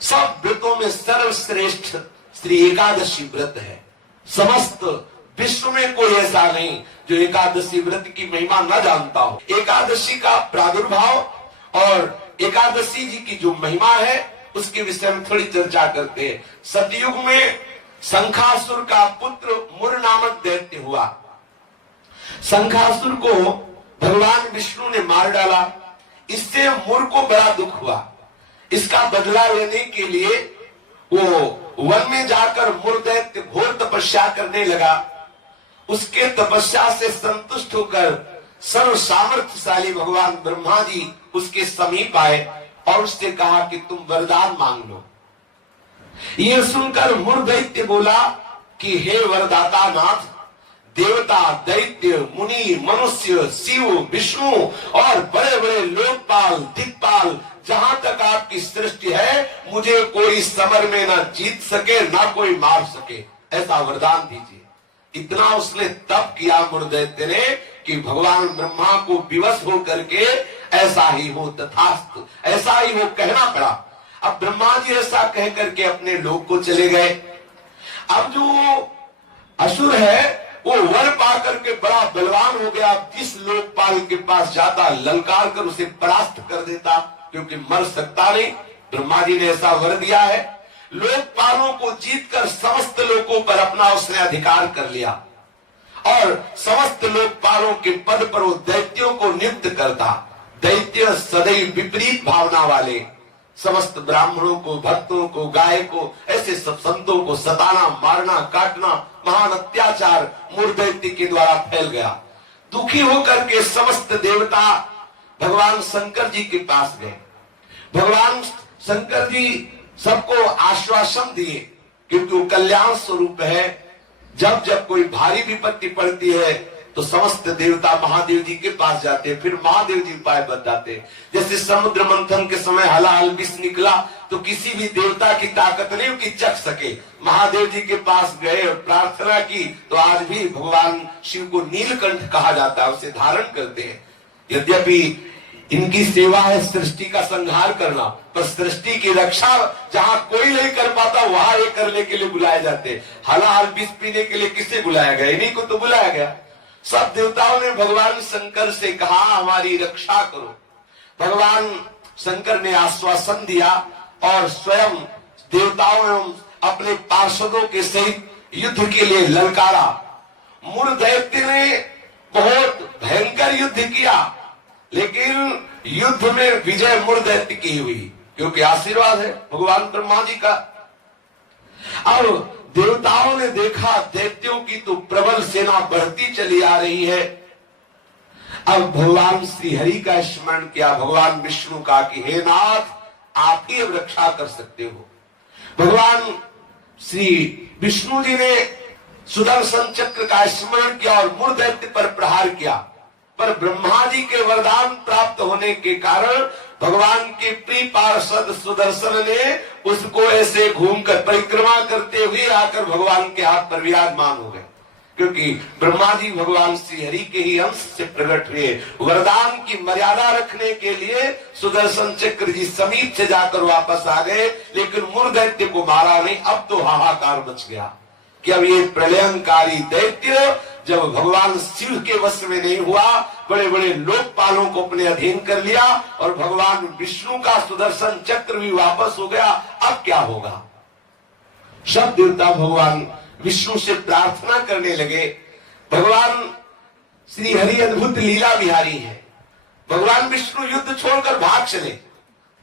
सब व्रतों में सर्वश्रेष्ठ श्री एकादशी व्रत है। समस्त विश्व में कोई ऐसा नहीं जो एकादशी व्रत की महिमा न जानता हो। एकादशी का प्रादुर्भाव और एकादशी जी की जो महिमा है उसके विषय में थोड़ी चर्चा करते हैं। सतयुग में शंखासुर का पुत्र मुर नामक दैत्य हुआ। शंखासुर को भगवान विष्णु ने मार डाला। इससे मुर को बड़ा दुख हुआ। इसका बदला लेने के लिए वो वन में जाकर मुर दैत्य घोर तपस्या करने लगा। उसके तपस्या से संतुष्ट होकर सर्व सामर्थ्यशाली भगवान ब्रह्मा जी उसके समीप आए और उससे कहा कि तुम वरदान मांग लो। यह सुनकर मुर दैत्य बोला कि हे वरदाता नाथ, देवता, दैत्य, मुनि, मनुष्य, शिव, विष्णु और बड़े बड़े लोकपाल, दिक्पाल, जहां तक आपकी सृष्टि है, मुझे कोई समर में ना जीत सके ना कोई मार सके, ऐसा वरदान दीजिए। इतना उसने तप किया मुर दैत्य ने कि भगवान ब्रह्मा को विवश होकर के ऐसा ही हो तथास्तु, ऐसा ही हो कहना पड़ा। अब ब्रह्मा जी ऐसा कह करके अपने लोक को चले गए। अब जो असुर है वो वर पाकर के बड़ा बलवान हो गया। जिस लोकपाल के पास जाता ललकार कर उसे परास्त कर देता, क्योंकि मर सकता नहीं। ब्रह्मा जी ने ऐसा वर दिया है। लोकपालों को जीतकर समस्त लोकों पर अपना उसने अधिकार कर लिया और समस्त लोकपालों के पद पर वो दैत्यों को नियुक्त करता। दैत्य सदैव विपरीत भावना वाले समस्त ब्राह्मणों को, भक्तों को, गाय को, ऐसे सब संतों को सताना, मारना, काटना, महान अत्याचार मुर दैत्य के द्वारा फैल गया। दुखी होकर के समस्त देवता भगवान शंकर जी के पास गए। भगवान शंकर जी सबको आश्वासन दिए, क्योंकि वो कल्याण स्वरूप है। जब जब कोई भारी विपत्ति पड़ती है तो समस्त देवता महादेव जी के पास जाते हैं, फिर महादेव जी उपाय बताते हैं। जैसे समुद्र मंथन के समय हलाहल विष निकला तो किसी भी देवता की ताकत नहीं कि चख सके। महादेव जी के पास गए और प्रार्थना की तो आज भी भगवान शिव को नीलकंठ कहा जाता है, उसे धारण करते हैं। यद्यपि इनकी सेवा है सृष्टि का संहार करना, पर सृष्टि की रक्षा जहां कोई नहीं कर पाता वहां ये करने के लिए बुलाए जाते। हलाहल विष पीने के लिए किसे बुलाया गया? इन्हीं को तो बुलाया गया। सब देवताओं ने भगवान शंकर से कहा हमारी रक्षा करो। भगवान शंकर ने आश्वासन दिया और स्वयं देवताओं एवं अपने पार्षदों के सहित युद्ध के लिए ललकारा। मुर दैत्य ने बहुत भयंकर युद्ध किया, लेकिन युद्ध में विजय मुर दैत्य की हुई, क्योंकि आशीर्वाद है भगवान ब्रह्मा जी का। अब देवताओं ने देखा दैत्यों की तो प्रबल सेना बढ़ती चली आ रही है। अब भगवान श्री हरि का स्मरण किया, भगवान विष्णु का कि हे नाथ, आप ही अब रक्षा कर सकते हो। भगवान श्री विष्णु जी ने सुदर्शन चक्र का स्मरण किया और मुर दैत्य पर प्रहार किया, पर ब्रह्मा जी के वरदान प्राप्त होने के कारण भगवान के प्रिय पार्षद सुदर्शन ने उसको ऐसे घूमकर परिक्रमा करते हुए आकर भगवान के हाथ पर विराजमान हो गए, क्योंकि ब्रह्मा जी भगवान श्री हरि के ही अंश से प्रकट हुए। वरदान की मर्यादा रखने के लिए सुदर्शन चक्र जी समीप से जाकर वापस आ गए, लेकिन मुर दैत्य को मारा नहीं। अब तो हाहाकार मच गया कि अब ये प्रलयंकारी दैत्य जब भगवान शिव के वश में नहीं हुआ, बड़े बड़े लोकपालों को अपने अधीन कर लिया और भगवान विष्णु का सुदर्शन चक्र भी वापस हो गया, अब क्या होगा? सब देवता भगवान विष्णु से प्रार्थना करने लगे। भगवान श्री हरि अद्भुत लीला विहारी है। भगवान विष्णु युद्ध छोड़कर भाग चले।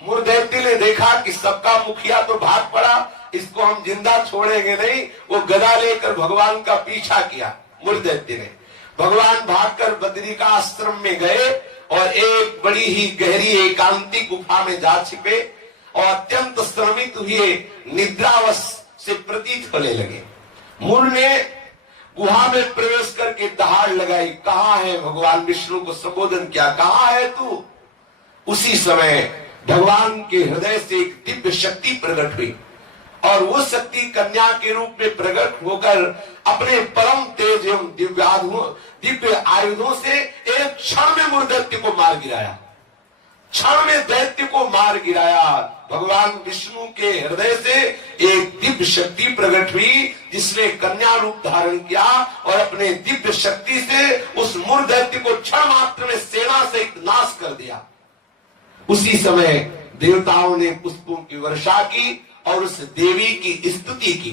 मुर दैत्य ने देखा कि सबका मुखिया तो भाग पड़ा, इसको हम जिंदा छोड़ेंगे नहीं। वो गदा लेकर भगवान का पीछा किया। मुर दैत्य ने भगवान भागकर बद्री का आश्रम में गए और एक बड़ी ही गहरी एकांतिक गुफा में जा छिपे और अत्यंत श्रमित हुए निद्रावश से प्रतीत होने लगे। मुर ने गुहा में प्रवेश करके दहाड़ लगाई, कहाँ है? भगवान विष्णु को संबोधन किया, कहाँ है तू? उसी समय भगवान के हृदय से एक दिव्य शक्ति प्रकट हुई और वो शक्ति कन्या के रूप में प्रकट होकर अपने परम तेज एवं दिव्य आयुधों से एक क्षण में मुर दैत्य को मार गिराया। क्षण में दैत्य को मार गिराया। भगवान विष्णु के हृदय से एक दिव्य शक्ति प्रकट हुई, जिसने कन्या रूप धारण किया और अपने दिव्य शक्ति से उस मूर दैत्य को क्षण मात्र में सेना सहित नाश कर दिया। उसी समय देवताओं ने पुष्पों की वर्षा की और उस देवी की स्तुति की।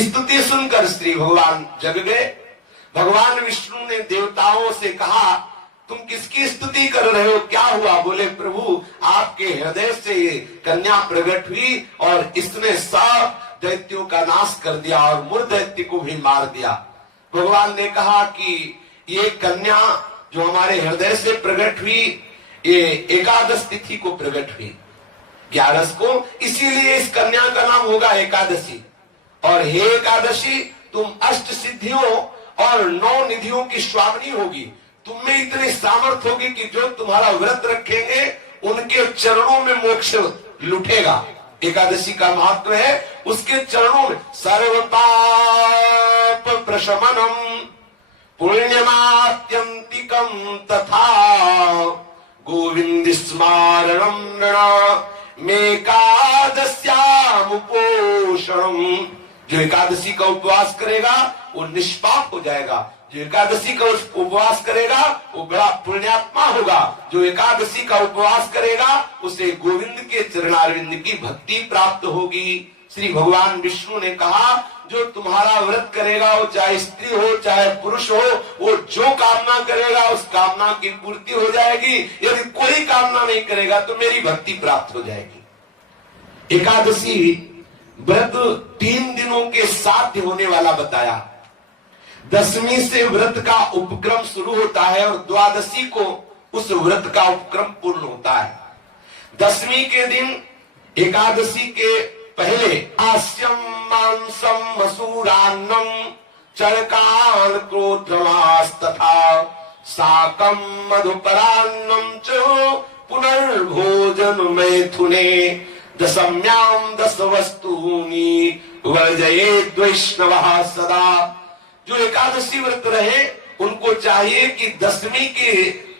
स्तुति सुनकर श्री भगवान जग गए। भगवान विष्णु ने देवताओं से कहा, तुम किसकी स्तुति कर रहे हो, क्या हुआ? बोले, प्रभु आपके हृदय से ये कन्या प्रकट हुई और इसने सब दैत्यों का नाश कर दिया और मूर दैत्य को भी मार दिया। भगवान ने कहा कि ये कन्या जो हमारे हृदय से प्रकट हुई, ये एकादश तिथि को प्रकट हुई, 11 को, इसीलिए इस कन्या का नाम होगा एकादशी। और हे एकादशी, तुम अष्ट सिद्धियों और 9 निधियों की स्वामिनी होगी। तुम में इतनी सामर्थ्य होगी कि जो तुम्हारा व्रत रखेंगे उनके चरणों में मोक्ष लुटेगा। एकादशी का महत्व है उसके चरणों में सर्व पाप प्रशमनम पुण्यमात्यंतिकम तथा गोविंद स्मारणम मेकादस्यामुपोषणम। जो एकादशी का उपवास करेगा वो निष्पाप हो जाएगा। जो एकादशी का उपवास करेगा वो बड़ा पुण्यात्मा होगा। जो एकादशी का उपवास करेगा उसे गोविंद के चरणारविंद की भक्ति प्राप्त होगी। श्री भगवान विष्णु ने कहा, जो तुम्हारा व्रत करेगा वो चाहे स्त्री हो चाहे पुरुष हो, वो जो कामना करेगा उस कामना की पूर्ति हो जाएगी। यदि कोई कामना नहीं करेगा तो मेरी भक्ति प्राप्त हो जाएगी। एकादशी व्रत 3 दिनों के साध्य होने वाला बताया। 10वीं से व्रत का उपक्रम शुरू होता है और द्वादशी को उस व्रत का उपक्रम पूर्ण होता है। 10वीं के दिन एकादशी के पहले आस्यम मांसम मसूरान्नम चरकान क्रोधमास तथा साकम मधुपरान्नम च पुनर्भोजन मैथुने दशम्याम 10 वस्तूनि वर्जयेद वैष्णवः सदा। जो एकादशी व्रत रहे उनको चाहिए कि 10वीं की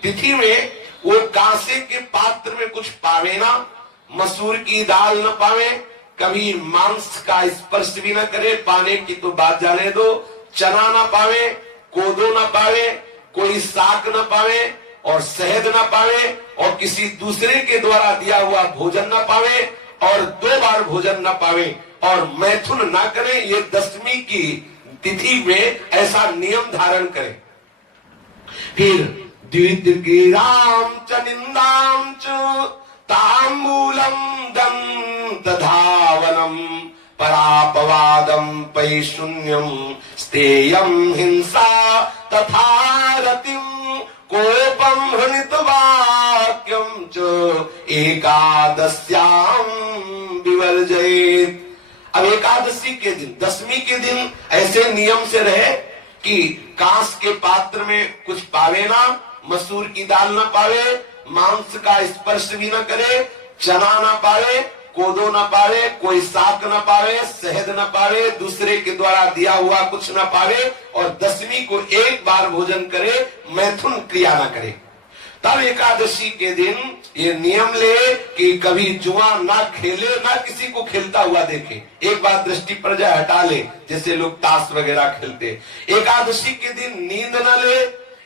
तिथि में वो कांसे के पात्र में कुछ पावे ना, मसूर की दाल न पावे, कभी मांस का स्पर्श भी न करे, पाने की तो बात जाने दो, चना न पावे, कोदो न पावे, कोई साग न पावे और शहद न पावे और किसी दूसरे के द्वारा दिया हुआ भोजन न पावे और 2 बार भोजन न पावे और मैथुन न करे। ये 10वीं की तिथि में ऐसा नियम धारण करें। फिर द्वितीयाम च निंदाम च तांबूलम दंत धावनम परापवादम पैशून्यम स्तेयम हिंसा तथा रतिम कोपम हृणित वाक्यम च एकादश्याम विवर्जयेत्। अब एकादशी के दिन 10वीं के दिन ऐसे नियम से रहे कि कांस के पात्र में कुछ पावे ना, मसूर की दाल ना पावे, मांस का स्पर्श भी न करे, चना ना पावे, कोदो न पावे, कोई साग न पावे, शहद न पावे, दूसरे के द्वारा दिया हुआ कुछ न पावे और 10वीं को 1 बार भोजन करे, मैथुन क्रिया न करे। तब एकादशी के दिन ये नियम ले कि कभी जुआ ना खेले, ना किसी को खेलता हुआ देखे। एक बार दृष्टि पर जाए हटा ले, जैसे लोग ताश वगैरह खेलते। एकादशी के दिन नींद न ले,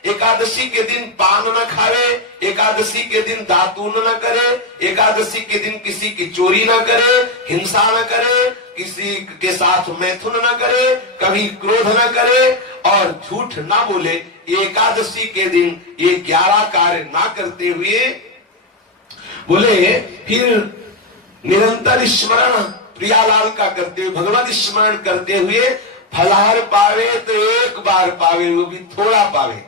एकादशी के दिन पान न खावे, एकादशी के दिन दातून न करे, एकादशी के दिन किसी की चोरी न करे, हिंसा न करे, किसी के साथ मैथुन न करे, कभी क्रोध न करे और झूठ ना बोले। एकादशी के दिन ये 11 कार्य ना करते हुए बोले, फिर निरंतर स्मरण प्रियालाल का करते हुए, भगवत स्मरण करते हुए फलाहार पावे तो 1 बार पावे, वो भी थोड़ा पावे।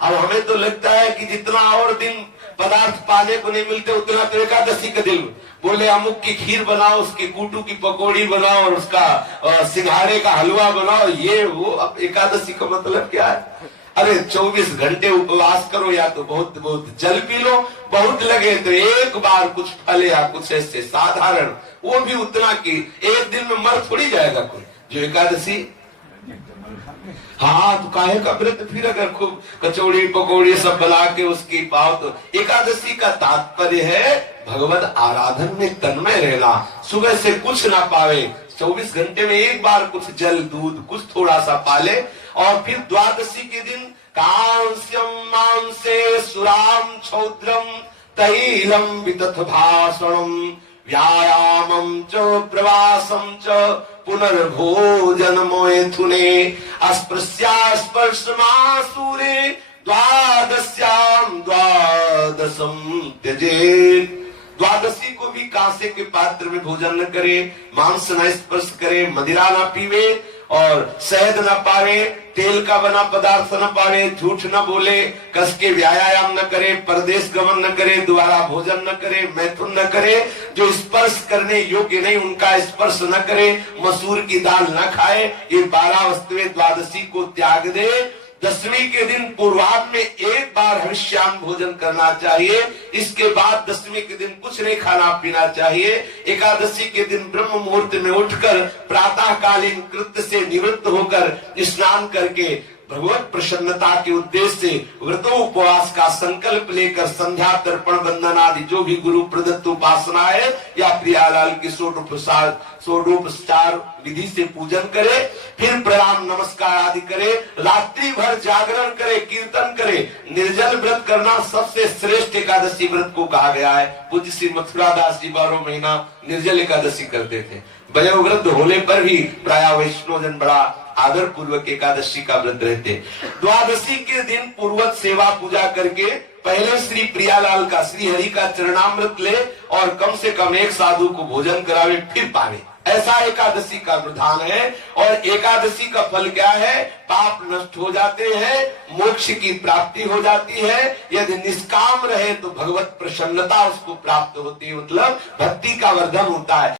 अब हमें तो लगता है कि जितना और दिन पदार्थ पाने को नहीं मिलते उतना तो एकादशी का दिन। बोले अमुक की खीर बनाओ, उसकी कूटू की पकौड़ी बनाओ और उसका सिंघाड़े का हलवा बनाओ, ये वो। अब एकादशी का मतलब क्या है? अरे 24 घंटे उपवास करो या तो बहुत बहुत जल पी लो, बहुत लगे तो 1 बार कुछ फल या कुछ ऐसे साधारण, वो भी उतना कि 1 दिन में मर थोड़ी जाएगा कोई। जो एकादशी, हाँ तो काहे का व्रत? फिर अगर खूब कचौड़ी पकौड़ी सब बना के उसकी पाओ तो। एकादशी का तात्पर्य है भगवत आराधन में तन्मय रहना। सुबह से कुछ ना पावे, 24 घंटे में एक बार कुछ जल दूध कुछ थोड़ा सा पाले, और फिर द्वादशी के दिन कांस्यम मांसे सुराम छौद्रम तैलम वितथ भाषणम व्यायामम च प्रवासम च पुनर्भोजन मैथुने अस्पृश्यास्पर्शमासूरे द्वादश्याम द्वादशम त्यजेत्। द्वादशी को भी कांसे के पात्र में भोजन न करे, मांस न स्पर्श करे, मदिरा न पीवे और शहद न पावे, तेल का बना पदार्थ न पावे, झूठ न बोले, कस के व्यायाम न करे, परदेश गमन न करे, दोबारा भोजन न करे, मैथुन न करे, जो स्पर्श करने योग्य नहीं उनका स्पर्श न करे, मसूर की दाल न खाए। ये 12 वस्तुएं द्वादशी को त्याग दे। दसवीं के दिन पूर्वाह्न में एक बार हविष्यान्न भोजन करना चाहिए। इसके बाद दसवीं के दिन कुछ नहीं खाना पीना चाहिए। एकादशी के दिन ब्रह्म मुहूर्त में उठकर प्रातःकालीन कृत्य से निवृत्त होकर स्नान करके भगवत प्रसन्नता के उद्देश्य से व्रतोपवास का संकल्प लेकर संध्या तर्पण वंदन आदि जो भी गुरु प्रदत्त उपासना है या प्रियालाल की षोडोपचार विधि से पूजन करे, फिर प्रणाम नमस्कार आदि करे, रात्रि भर जागरण करे, कीर्तन करे। निर्जल व्रत करना सबसे श्रेष्ठ एकादशी व्रत को कहा गया है। पूज्य श्री मथुरादास जी 12 महीना निर्जल एकादशी करते थे। वयोवृद्ध होने पर भी प्राय वैष्णव जन बड़ा आदर पूर्वक एकादशी का व्रत रहते। द्वादशी के दिन पूर्वत सेवा पूजा करके पहले श्री प्रियालाल का श्री हरि का चरणामृत ले और कम से कम एक साधु को भोजन करावे, फिर पावे। ऐसा एकादशी का विधान है। और एकादशी का फल क्या है? पाप नष्ट हो जाते हैं, मोक्ष की प्राप्ति हो जाती है। यदि निष्काम रहे तो भगवत प्रसन्नता उसको प्राप्त होती है, मतलब भक्ति का वर्धन होता है।